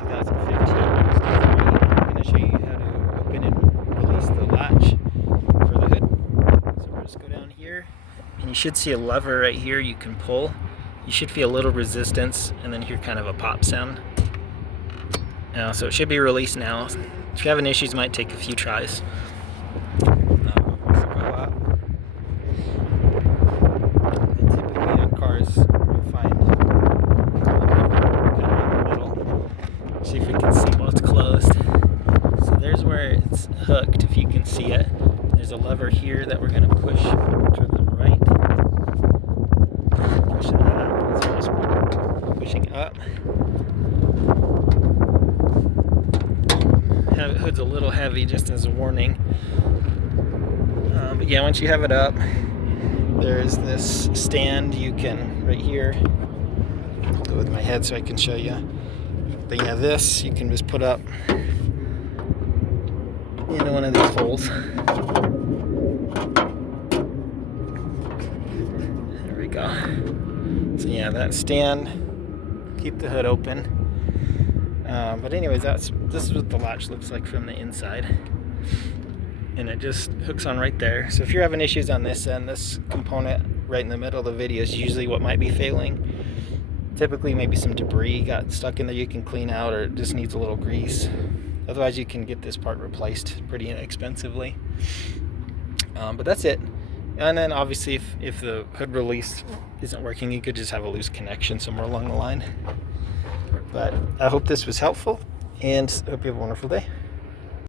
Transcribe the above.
2015 I'm going to show you how to open and release the latch for the hood. So we'll just go down here, and you should see a lever right here you can pull. You should feel a little resistance, and then hear kind of a pop sound. So it should be released now. If you're having issues, it might take a few tries. So go up. And typically on cars, you'll find kind of in the middle. See if we can see while it's closed. So there's where it's hooked, if you can see it. There's a lever here that we're going to push to the right. Pushing that up. So just pushing up. Hood's a little heavy, just as a warning. But yeah, once you have it up, there's this stand you can, right here, I'll do it with my head so I can show you. But yeah, this you can just put up into one of these holes. There we go. So yeah, that stand, keep the hood open. But anyways, this is what the latch looks like from the inside, and it just hooks on right there. So if you're having issues on this end, this component right in the middle of the video is usually what might be failing. Typically maybe some debris got stuck in there you can clean out, or it just needs a little grease. Otherwise you can get this part replaced pretty inexpensively. But that's it. And then obviously if the hood release isn't working, you could just have a loose connection somewhere along the line. But I hope this was helpful, and hope you have a wonderful day.